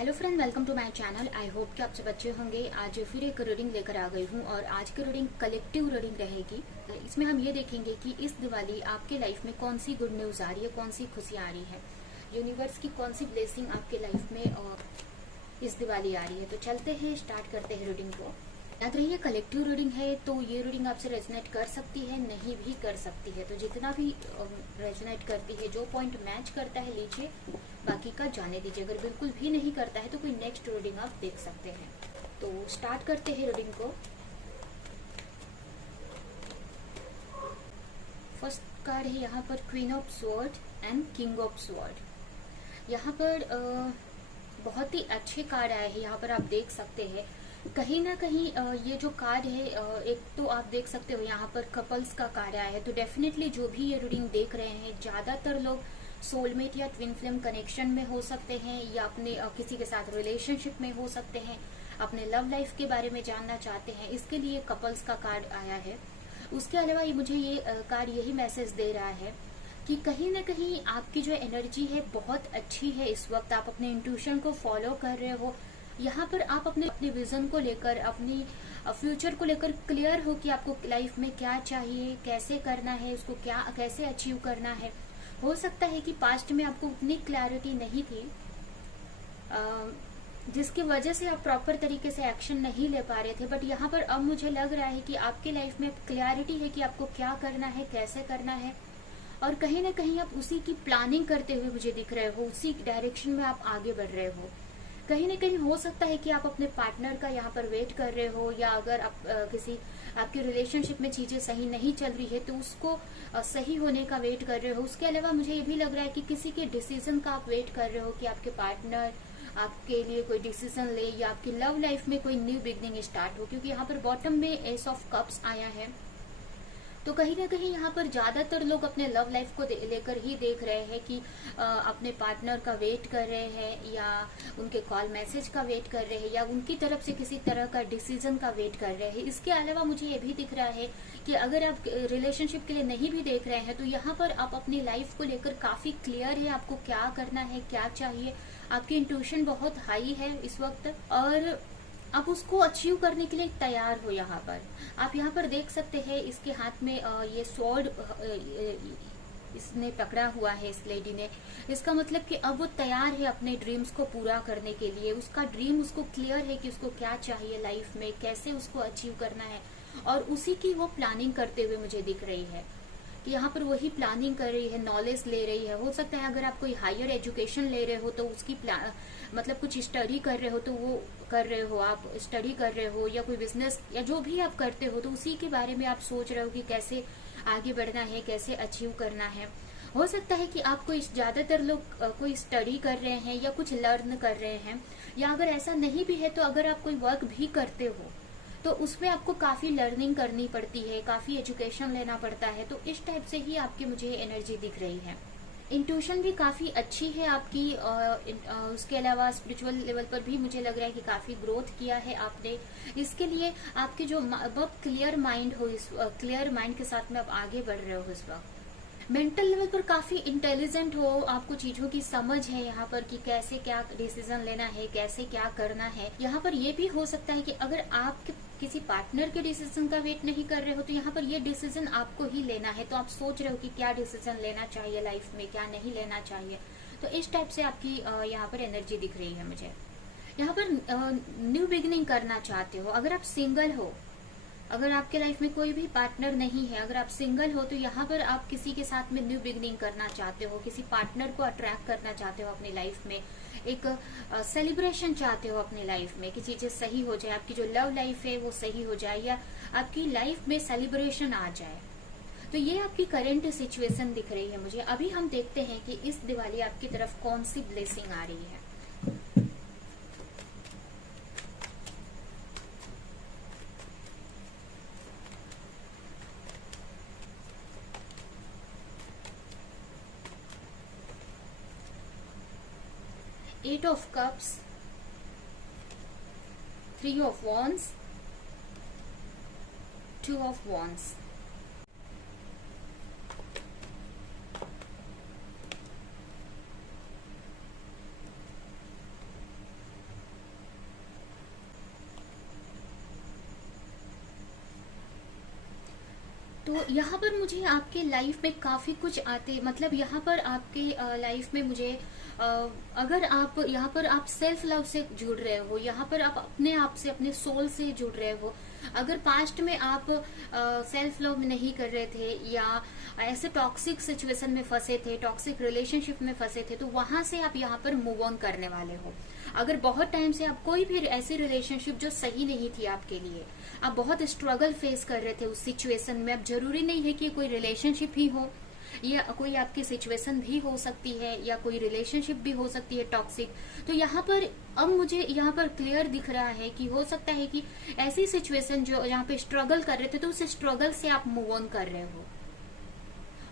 Hello friend, welcome to my channel. I hope कि आप सब अच्छे होंगे। आज फिर एक रीडिंग लेकर आ गई हूँ और आज की रीडिंग कलेक्टिव रीडिंग रहेगी। इसमें हम ये देखेंगे कि इस दिवाली आपके लाइफ में कौन सी गुड न्यूज़ आ रही है, कौन सी खुशियाँ आ रही है, यूनिवर्स की कौन सी ब्लेसिंग आपके लाइफ में इस दिवाली आ रही है। तो चलते हैं, स्टार्ट करते हैं रीडिंग को। याद रहिए, कलेक्टिव रीडिंग है तो ये रीडिंग आपसे रेजोनेट कर सकती है, नहीं भी कर सकती है। तो जितना भी रेजोनेट करती है, जो पॉइंट मैच करता है लीजिए, बाकी का जाने दीजिए। अगर बिल्कुल भी नहीं करता है तो कोई नेक्स्ट रीडिंग आप देख सकते हैं। तो स्टार्ट करते हैं रीडिंग को। फर्स्ट कार्ड है यहाँ पर queen of sword and king of sword. यहाँ पर बहुत ही अच्छे कार्ड आए हैं। यहाँ पर आप देख सकते हैं कहीं ना कहीं ये जो कार्ड है, एक तो आप देख सकते हो यहाँ पर कपल्स का कार्ड आया है। तो डेफिनेटली जो भी ये रीडिंग देख रहे हैं, ज्यादातर लोग सोलमेट या ट्विन फ्लेम कनेक्शन में हो सकते हैं, या अपने किसी के साथ रिलेशनशिप में हो सकते हैं, अपने लव लाइफ के बारे में जानना चाहते हैं, इसके लिए कपल्स का कार्ड आया है। उसके अलावा मुझे ये कार्ड यही मैसेज दे रहा है कि कहीं ना कहीं आपकी जो एनर्जी है बहुत अच्छी है। इस वक्त आप अपने इंट्यूशन को फॉलो कर रहे हो। यहाँ पर आप अपने विजन को लेकर, अपनी फ्यूचर को लेकर क्लियर हो कि आपको लाइफ में क्या चाहिए, कैसे करना है, उसको कैसे अचीव करना है। हो सकता है कि पास्ट में आपको उतनी क्लैरिटी नहीं थी, जिसकी वजह से आप प्रॉपर तरीके से एक्शन नहीं ले पा रहे थे। बट यहाँ पर अब मुझे लग रहा है कि आपके लाइफ में क्लैरिटी है कि आपको क्या करना है, कैसे करना है, और कहीं ना कहीं आप उसी की प्लानिंग करते हुए मुझे दिख रहे हो, उसी डायरेक्शन में आप आगे बढ़ रहे हो। कहीं ना कहीं हो सकता है कि आप अपने पार्टनर का यहाँ पर वेट कर रहे हो, या अगर आप किसी आपकी रिलेशनशिप में चीजें सही नहीं चल रही है तो उसको सही होने का वेट कर रहे हो। उसके अलावा मुझे ये भी लग रहा है कि किसी के डिसीजन का आप वेट कर रहे हो कि आपके पार्टनर आपके लिए कोई डिसीजन ले, या आपकी लव लाइफ में कोई न्यू बिगनिंग स्टार्ट हो। क्योंकि यहाँ पर बॉटम में एस ऑफ कप्स आया है। तो कहीं ना कहीं यहाँ पर ज्यादातर लोग अपने लव लाइफ को लेकर ही देख रहे हैं कि अपने पार्टनर का वेट कर रहे हैं, या उनके कॉल मैसेज का वेट कर रहे हैं, या उनकी तरफ से किसी तरह का डिसीजन का वेट कर रहे हैं। इसके अलावा मुझे ये भी दिख रहा है कि अगर आप रिलेशनशिप के लिए नहीं भी देख रहे हैं तो यहाँ पर आप अपनी लाइफ को लेकर काफी क्लियर है, आपको क्या करना है, क्या चाहिए। आपकी इंट्यूशन बहुत हाई है इस वक्त, और आप उसको अचीव करने के लिए तैयार हो। यहाँ पर आप यहाँ पर देख सकते हैं इसके हाथ में ये स्वॉर्ड इसने पकड़ा हुआ है, इस लेडी ने। इसका मतलब कि अब वो तैयार है अपने ड्रीम्स को पूरा करने के लिए। उसका ड्रीम उसको क्लियर है कि उसको क्या चाहिए लाइफ में, कैसे उसको अचीव करना है, और उसी की वो प्लानिंग करते हुए मुझे दिख रही है कि यहाँ पर वही प्लानिंग कर रही है, नॉलेज ले रही है। हो सकता है अगर आप कोई हायर एजुकेशन ले रहे हो तो उसकी मतलब कुछ स्टडी कर रहे हो तो वो कर रहे हो, आप स्टडी कर रहे हो, या कोई बिजनेस या जो भी आप करते हो तो उसी के बारे में आप सोच रहे हो कि कैसे आगे बढ़ना है, कैसे अचीव करना है। हो सकता है कि आप कोई ज्यादातर लोग कोई स्टडी कर रहे हैं या कुछ लर्न कर रहे हैं, या अगर ऐसा नहीं भी है तो अगर आप कोई वर्क भी करते हो तो उसमें आपको काफी लर्निंग करनी पड़ती है, काफी एजुकेशन लेना पड़ता है। तो इस टाइप से ही आपकी मुझे एनर्जी दिख रही है। इंट्यूशन भी काफी अच्छी है आपकी। उसके अलावा स्पिरिचुअल लेवल पर भी मुझे लग रहा है कि काफी ग्रोथ किया है आपने। इसके लिए आपके जो बहुत क्लियर माइंड हो, इस क्लियर माइंड के साथ में आप आगे बढ़ रहे हो इस वक्त। मेंटल लेवल पर काफी इंटेलिजेंट हो, आपको चीजों की समझ है यहाँ पर कि कैसे क्या डिसीजन लेना है, कैसे क्या करना है। यहाँ पर ये भी हो सकता है कि अगर आप किसी पार्टनर के डिसीजन का वेट नहीं कर रहे हो तो यहाँ पर ये डिसीजन आपको ही लेना है। तो आप सोच रहे हो कि क्या डिसीजन लेना चाहिए लाइफ में, क्या नहीं लेना चाहिए। तो इस टाइप से आपकी यहाँ पर एनर्जी दिख रही है मुझे। यहाँ पर न्यू बिगिनिंग करना चाहते हो। अगर आप सिंगल हो, अगर आपके लाइफ में कोई भी पार्टनर नहीं है, अगर आप सिंगल हो तो यहाँ पर आप किसी के साथ में न्यू बिगनिंग करना चाहते हो, किसी पार्टनर को अट्रैक्ट करना चाहते हो अपनी लाइफ में, एक सेलिब्रेशन चाहते हो अपनी लाइफ में कि चीजें सही हो जाए, आपकी जो लव लाइफ है वो सही हो जाए, या आपकी लाइफ में सेलिब्रेशन आ जाए। तो ये आपकी करंट सिचुएशन दिख रही है मुझे। अभी हम देखते हैं कि इस दिवाली आपकी तरफ कौन सी ब्लेसिंग आ रही है। Eight of Cups, Three of Wands, Two of Wands. तो यहाँ पर मुझे आपके लाइफ में काफी कुछ आते, मतलब यहाँ पर आपके लाइफ में मुझे अगर आप यहाँ पर आप सेल्फ लव से जुड़ रहे हो, यहाँ पर आप अपने आप से, अपने सोल से जुड़ रहे हो। अगर पास्ट में आप सेल्फ लव में नहीं कर रहे थे या ऐसे टॉक्सिक सिचुएशन में फंसे थे, टॉक्सिक रिलेशनशिप में फंसे थे, तो वहां से आप यहाँ पर मूव ऑन करने वाले हो। अगर बहुत टाइम से आप कोई भी ऐसी रिलेशनशिप जो सही नहीं थी आपके लिए, आप बहुत स्ट्रगल फेस कर रहे थे उस सिचुएशन में, अब जरूरी नहीं है कि कोई रिलेशनशिप ही हो, या कोई आपकी सिचुएशन भी हो सकती है, या कोई रिलेशनशिप भी हो सकती है टॉक्सिक। तो यहाँ पर अब मुझे यहाँ पर क्लियर दिख रहा है कि हो सकता है कि ऐसी सिचुएशन जो यहाँ पे स्ट्रगल कर रहे थे, तो उस स्ट्रगल से आप मूव ऑन कर रहे हो।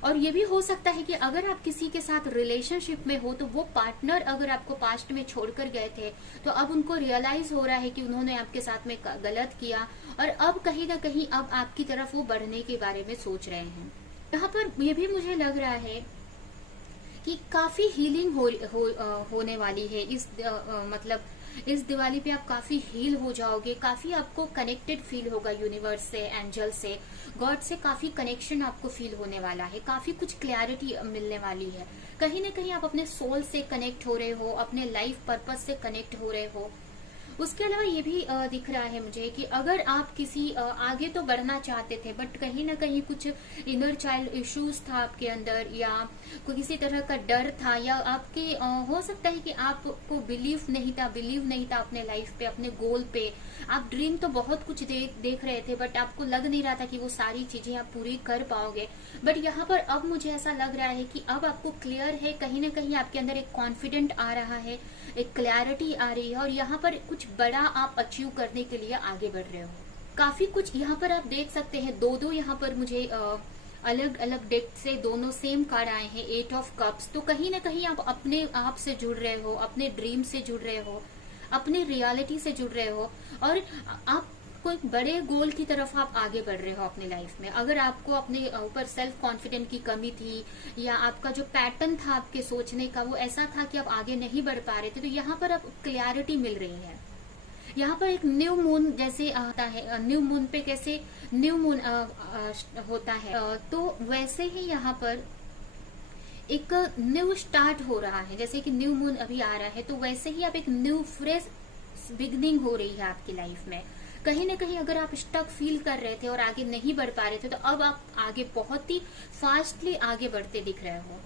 और ये भी हो सकता है कि अगर आप किसी के साथ रिलेशनशिप में हो, तो वो पार्टनर अगर आपको पास्ट में छोड़कर गए थे, तो अब उनको रियलाइज हो रहा है कि उन्होंने आपके साथ में गलत किया, और अब कहीं ना कहीं अब आपकी तरफ वो बढ़ने के बारे में सोच रहे हैं। यहाँ पर ये भी मुझे लग रहा है कि काफी हीलिंग होने वाली है इस मतलब इस दिवाली पे आप काफी हील हो जाओगे, काफी आपको कनेक्टेड फील होगा यूनिवर्स से, एंजल से, गॉड से, काफी कनेक्शन आपको फील होने वाला है, काफी कुछ क्लैरिटी मिलने वाली है। कहीं ना कहीं आप अपने सोल से कनेक्ट हो रहे हो, अपने लाइफ पर्पस से कनेक्ट हो रहे हो। उसके अलावा ये भी दिख रहा है मुझे कि अगर आप किसी आगे तो बढ़ना चाहते थे, बट कहीं ना कहीं कुछ इनर चाइल्ड इश्यूज था आपके अंदर, या कोई किसी तरह का डर था, या आपके हो सकता है कि आपको बिलीव नहीं था अपने लाइफ पे, अपने गोल पे। आप ड्रीम तो बहुत कुछ देख रहे थे, बट आपको लग नहीं रहा था कि वो सारी चीजें आप पूरी कर पाओगे। बट यहाँ पर अब मुझे ऐसा लग रहा है कि अब आपको क्लियर है, कहीं ना कहीं आपके अंदर एक कॉन्फिडेंट आ रहा है, एक क्लैरिटी आ रही है, और यहाँ पर कुछ बड़ा आप अचीव करने के लिए आगे बढ़ रहे हो। काफी कुछ यहाँ पर आप देख सकते हैं, दो यहाँ पर मुझे अलग अलग डेक से दोनों सेम कार्ड आए हैं, 8 ऑफ कप्स। तो कहीं ना कहीं आप अपने आप से जुड़ रहे हो, अपने ड्रीम से जुड़ रहे हो, अपनी रियलिटी से जुड़ रहे हो, और आप कोई बड़े गोल की तरफ आप आगे बढ़ रहे हो अपनी लाइफ में। अगर आपको अपने ऊपर सेल्फ कॉन्फिडेंट की कमी थी, या आपका जो पैटर्न था आपके सोचने का वो ऐसा था कि आप आगे नहीं बढ़ पा रहे थे, तो यहाँ पर अब क्लैरिटी मिल रही है। यहाँ पर एक न्यू मून जैसे आता है, न्यू मून पे कैसे न्यू मून होता है, तो वैसे ही यहाँ पर एक न्यू स्टार्ट हो रहा है। जैसे कि न्यू मून अभी आ रहा है, तो वैसे ही अब एक न्यू फ्रेश बिगनिंग हो रही है आपकी लाइफ में। कहीं ना कहीं अगर आप स्टक फील कर रहे थे और आगे नहीं बढ़ पा रहे थे, तो अब आप आगे बहुत ही फास्टली आगे बढ़ते दिख रहे हो।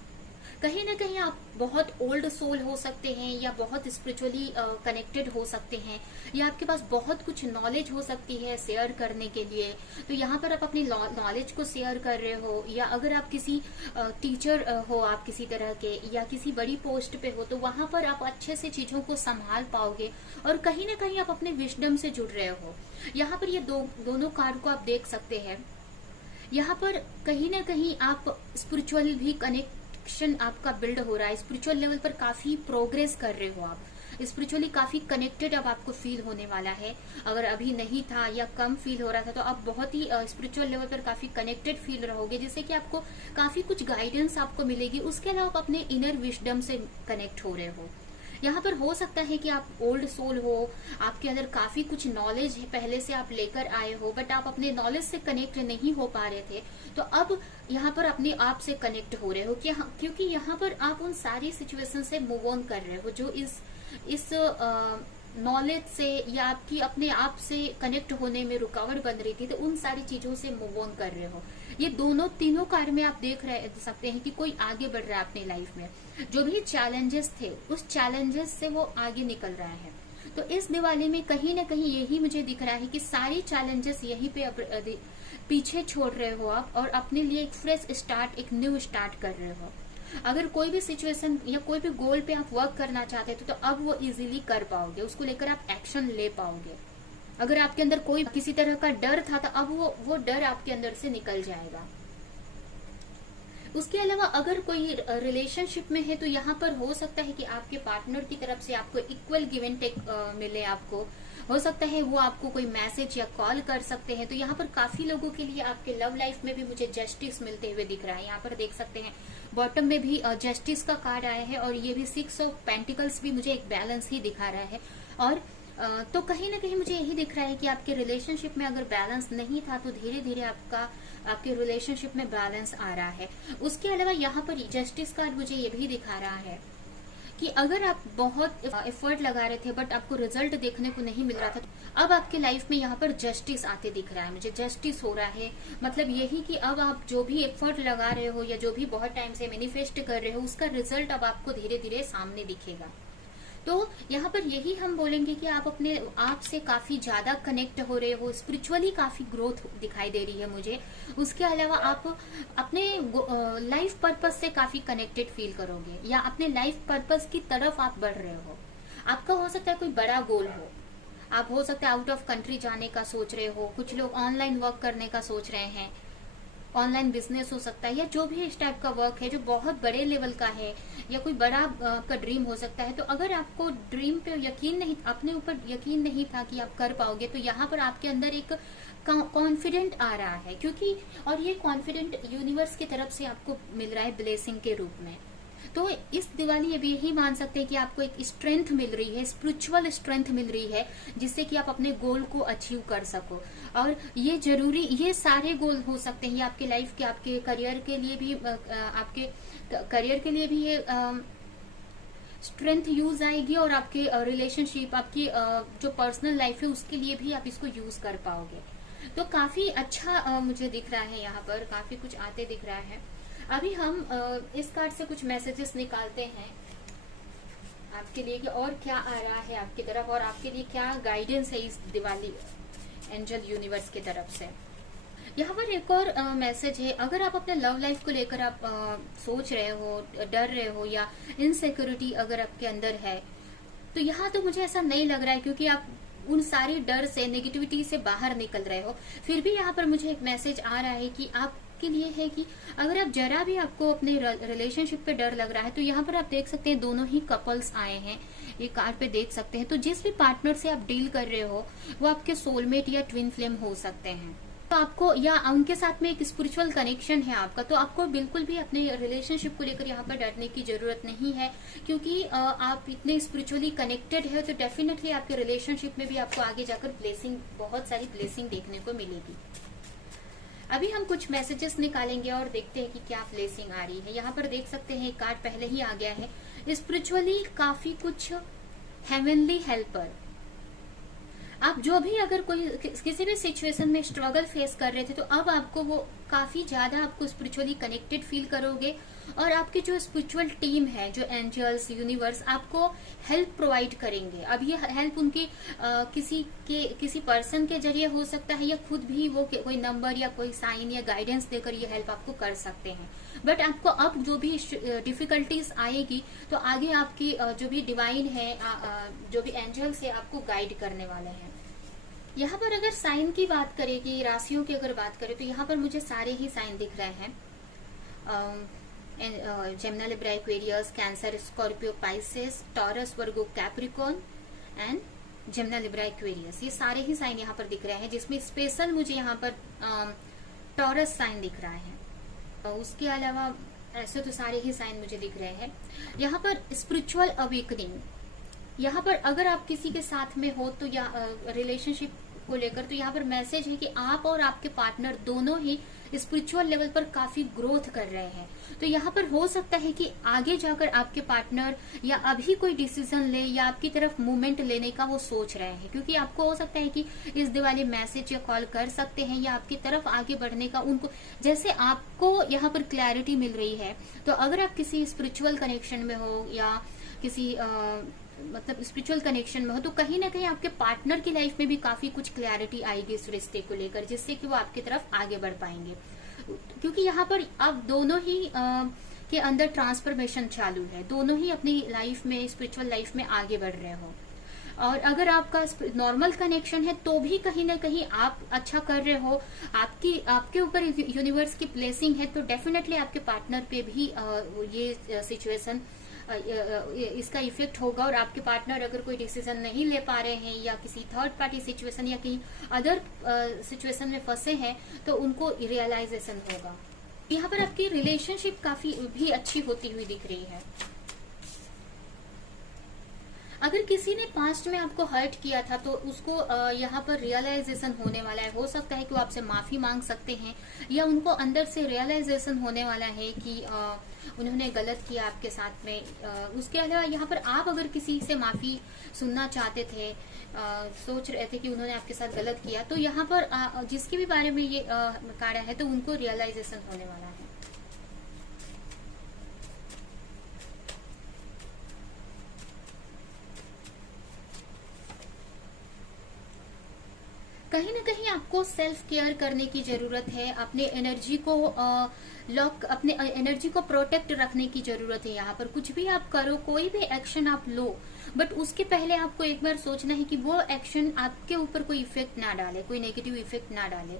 कहीं ना कहीं आप बहुत ओल्ड सोल हो सकते हैं, या बहुत स्पिरिचुअली कनेक्टेड हो सकते हैं, या आपके पास बहुत कुछ नॉलेज हो सकती है शेयर करने के लिए। तो यहाँ पर आप अपनी नॉलेज को शेयर कर रहे हो, या अगर आप किसी टीचर हो, आप किसी तरह के या किसी बड़ी पोस्ट पे हो, तो वहां पर आप अच्छे से चीजों को संभाल पाओगे, और कहीं ना कहीं आप अपने विजडम से जुड़ रहे हो। यहाँ पर ये दोनों कार्ड को आप देख सकते हैं। यहाँ पर कहीं ना कहीं आप स्पिरिचुअल भी कनेक्शन आपका बिल्ड हो रहा है, स्पिरिचुअल लेवल पर काफी प्रोग्रेस कर रहे हो आप, स्पिरिचुअली काफी कनेक्टेड अब आपको फील होने वाला है। अगर अभी नहीं था या कम फील हो रहा था, तो आप बहुत ही स्पिरिचुअल लेवल पर काफी कनेक्टेड फील रहोगे, जिससे कि आपको काफी कुछ गाइडेंस आपको मिलेगी। उसके अलावा आप अपने इनर विजडम से कनेक्ट हो रहे हो। यहाँ पर हो सकता है कि आप ओल्ड सोल हो, आपके अंदर काफी कुछ नॉलेज पहले से आप लेकर आए हो, बट आप अपने नॉलेज से कनेक्ट नहीं हो पा रहे थे, तो अब यहाँ पर अपने आप से कनेक्ट हो रहे हो, क्योंकि यहाँ पर आप उन सारी सिचुएशन से मूव ऑन कर रहे हो जो इस नॉलेज से या आपकी अपने आप से कनेक्ट होने में रुकावट बन रही थी, तो उन सारी चीजों से मूव ऑन कर रहे हो। ये तीनों कार्ड में आप देख सकते हैं कि कोई आगे बढ़ रहा है अपनी लाइफ में। जो भी चैलेंजेस थे, उस चैलेंजेस से वो आगे निकल रहा है। तो इस दिवाली में कहीं ना कहीं यही मुझे दिख रहा है कि सारी चैलेंजेस यहीं पे पीछे छोड़ रहे हो आप, और अपने लिए एक फ्रेश स्टार्ट, एक न्यू स्टार्ट कर रहे हो। अगर कोई भी सिचुएशन या कोई भी गोल पे आप वर्क करना चाहते थे, तो अब वो इजीली कर पाओगे, उसको लेकर आप एक्शन ले पाओगे। अगर आपके अंदर कोई किसी तरह का डर था, तो अब वो डर आपके अंदर से निकल जाएगा। उसके अलावा अगर कोई रिलेशनशिप में है, तो यहाँ पर हो सकता है कि आपके पार्टनर की तरफ से आपको इक्वल गिव एंड टेक मिले। आपको हो सकता है वो आपको कोई मैसेज या कॉल कर सकते हैं। तो यहाँ पर काफी लोगों के लिए आपके लव लाइफ में भी मुझे जस्टिस मिलते हुए दिख रहा है। यहाँ पर देख सकते हैं बॉटम में भी जस्टिस का कार्ड आया है, और ये भी 6 ऑफ पेंटिकल्स भी मुझे एक बैलेंस ही दिखा रहा है। और तो कहीं ना कहीं मुझे यही दिख रहा है कि आपके रिलेशनशिप में अगर बैलेंस नहीं था तो धीरे धीरे आपके रिलेशनशिप में बैलेंस आ रहा है। उसके अलावा यहाँ पर जस्टिस कार्ड मुझे ये भी दिखा रहा है कि अगर आप बहुत एफर्ट लगा रहे थे बट आपको रिजल्ट देखने को नहीं मिल रहा था, अब आपके लाइफ में यहाँ पर जस्टिस आते दिख रहा है। मुझे जस्टिस हो रहा है, मतलब यही कि अब आप जो भी एफर्ट लगा रहे हो या जो भी बहुत टाइम से मैनिफेस्ट कर रहे हो उसका रिजल्ट अब आपको धीरे धीरे सामने दिखेगा। तो यहाँ पर यही हम बोलेंगे कि आप अपने आप से काफी ज्यादा कनेक्ट हो रहे हो, स्पिरिचुअली काफी ग्रोथ दिखाई दे रही है मुझे। उसके अलावा आप अपने लाइफ पर्पस से काफी कनेक्टेड फील करोगे या अपने लाइफ पर्पस की तरफ आप बढ़ रहे हो। आपका हो सकता है कोई बड़ा गोल हो, आप हो सकता है आउट ऑफ कंट्री जाने का सोच रहे हो, कुछ लोग ऑनलाइन वर्क करने का सोच रहे हैं, ऑनलाइन बिजनेस हो सकता है या जो भी इस टाइप का वर्क है जो बहुत बड़े लेवल का है या कोई बड़ा आपका ड्रीम हो सकता है। तो अगर आपको ड्रीम पे यकीन नहीं, अपने ऊपर यकीन नहीं था कि आप कर पाओगे, तो यहाँ पर आपके अंदर एक कॉन्फिडेंट आ रहा है, क्योंकि और ये कॉन्फिडेंट यूनिवर्स की तरफ से आपको मिल रहा है ब्लेसिंग के रूप में। तो इस दिवाली अभी यही मान सकते हैं कि आपको एक स्ट्रेंथ मिल रही है, स्पिरिचुअल स्ट्रेंथ मिल रही है, जिससे कि आप अपने गोल को अचीव कर सको। और ये जरूरी, ये सारे गोल हो सकते हैं, ये आपके लाइफ के, आपके करियर के लिए भी, आपके करियर के लिए भी ये स्ट्रेंथ यूज आएगी और आपके रिलेशनशिप, आपकी जो पर्सनल लाइफ है उसके लिए भी आप इसको यूज कर पाओगे। तो काफी अच्छा मुझे दिख रहा है, यहाँ पर काफी कुछ आते दिख रहा है। अभी हम इस कार्ड से कुछ मैसेजेस निकालते हैं आपके लिए कि और क्या आ रहा है आपकी तरफ और आपके लिए क्या गाइडेंस है इस दिवाली एंजल यूनिवर्स की तरफ से। यहाँ पर एक और मैसेज है, अगर आप अपने लव लाइफ को लेकर आप सोच रहे हो, डर रहे हो या इनसिक्योरिटी अगर आपके अंदर है, तो यहाँ तो मुझे ऐसा नहीं लग रहा है, क्योंकि आप उन सारी डर से, नेगेटिविटी से बाहर निकल रहे हो। फिर भी यहाँ पर मुझे एक मैसेज आ रहा है कि आपके लिए है कि अगर आप जरा भी आपको अपने रिलेशनशिप पे डर लग रहा है, तो यहाँ पर आप देख सकते हैं दोनों ही कपल्स आए हैं, ये कार्ड पे देख सकते हैं। तो जिस भी पार्टनर से आप डील कर रहे हो वो आपके सोलमेट या ट्विन फ्लेम हो सकते हैं, तो आपको या उनके साथ में एक स्पिरिचुअल कनेक्शन है आपका, तो आपको बिल्कुल भी अपने रिलेशनशिप को लेकर यहाँ पर डरने की जरूरत नहीं है, क्योंकि आप इतने स्पिरिचुअली कनेक्टेड है। तो डेफिनेटली आपके रिलेशनशिप में भी आपको आगे जाकर ब्लेसिंग, बहुत सारी ब्लेसिंग देखने को मिलेगी। अभी हम कुछ मैसेजेस निकालेंगे और देखते हैं कि क्या ब्लेसिंग आ रही है। यहाँ पर देख सकते हैं कार्ड पहले ही आ गया है, स्पिरिचुअली काफी कुछ हेवनली हेल्पर। आप जो भी अगर कोई किसी भी सिचुएशन में स्ट्रगल फेस कर रहे थे, तो अब आपको वो काफी ज्यादा आपको स्पिरिचुअली कनेक्टेड फील करोगे और आपकी जो स्पिरिचुअल टीम है, जो एंजल्स, यूनिवर्स आपको हेल्प प्रोवाइड करेंगे। अब ये हेल्प उनकी किसी पर्सन के जरिए हो सकता है या खुद भी वो कोई नंबर या कोई साइन या गाइडेंस देकर ये हेल्प आपको कर सकते हैं। बट आपको अब जो भी डिफिकल्टीज आएगी, तो आगे आपकी जो भी डिवाइन है, जो भी एंजल्स है, आपको गाइड करने वाले हैं। यहाँ पर अगर साइन की बात करें, कि राशियों की अगर बात करें, तो यहाँ पर मुझे सारे ही साइन दिख रहे हैं। Gemini, Libra, Aquarius, cancer, Scorpio, Pisces, taurus, Virgo, Capricorn and Gemini, Libra, Aquarius, ये सारे ही साइन यहाँ पर दिख रहे हैं, जिसमें स्पेशल मुझे यहाँ पर टॉरस साइन दिख रहा है। उसके अलावा ऐसे तो सारे ही साइन मुझे दिख रहे हैं। यहाँ पर स्पिरिचुअल अवेकनिंग, यहाँ पर अगर आप किसी के साथ में हो तो या रिलेशनशिप को लेकर, तो यहाँ पर मैसेज है कि आप और आपके पार्टनर दोनों ही स्पिरिचुअल लेवल पर काफी ग्रोथ कर रहे हैं। तो यहाँ पर हो सकता है कि आगे जाकर आपके पार्टनर या अभी कोई डिसीजन ले या आपकी तरफ मूवमेंट लेने का वो सोच रहे हैं, क्योंकि आपको हो सकता है कि इस दिवाली मैसेज या कॉल कर सकते हैं या आपकी तरफ आगे बढ़ने का उनको, जैसे आपको यहाँ पर क्लैरिटी मिल रही है। तो अगर आप किसी स्पिरिचुअल कनेक्शन में हो या किसी मतलब स्पिरिचुअल कनेक्शन में हो, तो कहीं ना कहीं आपके पार्टनर की लाइफ में भी काफी कुछ क्लैरिटी आएगी इस रिश्ते को लेकर, जिससे कि वो आपकी तरफ आगे बढ़ पाएंगे। क्योंकि यहाँ पर अब दोनों ही के अंदर ट्रांसफॉर्मेशन चालू है, दोनों ही अपनी लाइफ में, स्पिरिचुअल लाइफ में आगे बढ़ रहे हो। और अगर आपका नॉर्मल कनेक्शन है तो भी कहीं ना कहीं आप अच्छा कर रहे हो, आपके ऊपर यूनिवर्स की ब्लेसिंग है, तो डेफिनेटली आपके पार्टनर पे भी ये सिचुएशन, इसका इफेक्ट होगा। और आपके पार्टनर अगर कोई डिसीजन नहीं ले पा रहे हैं या किसी थर्ड पार्टी सिचुएशन या कहीं अदर सिचुएशन में फंसे हैं, तो उनको रियलाइजेशन होगा। यहाँ पर आपकी रिलेशनशिप काफी भी अच्छी होती हुई दिख रही है। अगर किसी ने पास्ट में आपको हर्ट किया था तो उसको यहाँ पर रियलाइजेशन होने वाला है। हो सकता है कि वो आपसे माफी मांग सकते हैं, या उनको अंदर से रियलाइजेशन होने वाला है कि उन्होंने गलत किया आपके साथ में। उसके अलावा यहाँ पर आप अगर किसी से माफी सुनना चाहते थे, सोच रहे थे कि उन्होंने आपके साथ गलत किया, तो यहाँ पर जिसके भी बारे में ये कार्य है तो उनको रियलाइजेशन होने वाला है। कहीं ना कहीं आपको सेल्फ केयर करने की जरूरत है। अपने एनर्जी को अपने एनर्जी को प्रोटेक्ट रखने की जरूरत है। यहाँ पर कुछ भी आप करो, कोई भी एक्शन आप लो, बट उसके पहले आपको एक बार सोचना है कि वो एक्शन आपके ऊपर कोई इफेक्ट ना डाले, कोई नेगेटिव इफेक्ट ना डाले।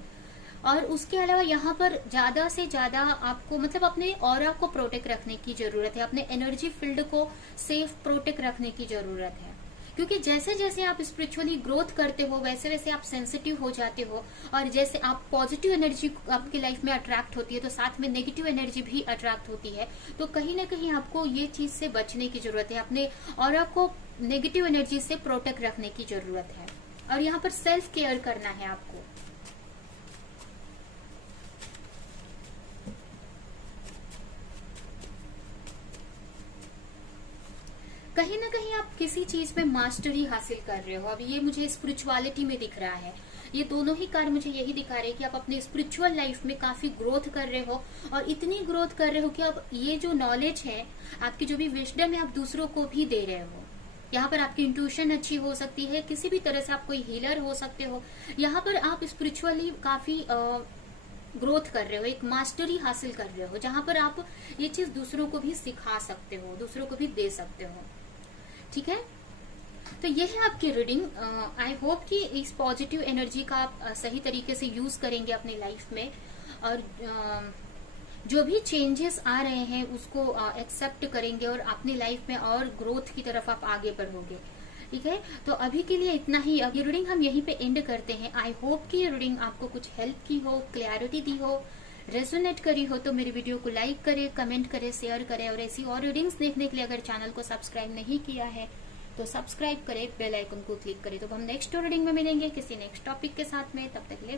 और उसके अलावा यहाँ पर ज्यादा से ज्यादा आपको मतलब अपने ऑरा को प्रोटेक्ट रखने की जरूरत है। अपने एनर्जी फील्ड को सेफ प्रोटेक्ट रखने की जरूरत है, क्योंकि जैसे जैसे आप स्पिरिचुअली ग्रोथ करते हो वैसे वैसे आप सेंसिटिव हो जाते हो। और जैसे आप पॉजिटिव एनर्जी आपकी लाइफ में अट्रैक्ट होती है तो साथ में नेगेटिव एनर्जी भी अट्रैक्ट होती है। तो कहीं ना कहीं आपको ये चीज से बचने की जरूरत है। अपने ऑरा को नेगेटिव एनर्जी से प्रोटेक्ट रखने की जरूरत है। और यहाँ पर सेल्फ केयर करना है आपको। कहीं ना कहीं आप किसी चीज में मास्टरी हासिल कर रहे हो। अब ये मुझे स्पिरिचुअलिटी में दिख रहा है। ये दोनों ही कार्ड मुझे यही दिखा रहे हैं कि आप अपने स्पिरिचुअल लाइफ में काफी ग्रोथ कर रहे हो, और इतनी ग्रोथ कर रहे हो कि अब ये जो नॉलेज है, आपकी जो भी विजडम है, आप दूसरों को भी दे रहे हो। यहाँ पर आपकी इंट्यूशन अच्छी हो सकती है, किसी भी तरह से आप कोई हीलर हो सकते हो। यहाँ पर आप स्पिरिचुअली काफी ग्रोथ कर रहे हो, एक मास्टरी हासिल कर रहे हो, जहां पर आप ये चीज दूसरों को भी सिखा सकते हो, दूसरों को भी दे सकते हो। ठीक है, तो ये है आपकी रीडिंग। आई होप कि इस पॉजिटिव एनर्जी का आप सही तरीके से यूज करेंगे अपनी लाइफ में, और जो भी चेंजेस आ रहे हैं उसको एक्सेप्ट करेंगे और अपनी लाइफ में और ग्रोथ की तरफ आप आगे बढ़ोगे। ठीक है, तो अभी के लिए इतना ही। अब ये रीडिंग हम यहीं पे एंड करते हैं। आई होप कि ये रीडिंग आपको कुछ हेल्प की हो, क्लैरिटी दी हो, रेजोनेट करी हो। तो मेरी वीडियो को लाइक करें, कमेंट करें, शेयर करें, और ऐसी और रीडिंग्स देखने के लिए अगर चैनल को सब्सक्राइब नहीं किया है तो सब्सक्राइब करें, बेल आइकन को क्लिक करें। तो हम नेक्स्ट रीडिंग में मिलेंगे किसी नेक्स्ट टॉपिक के साथ में। तब तक के लिए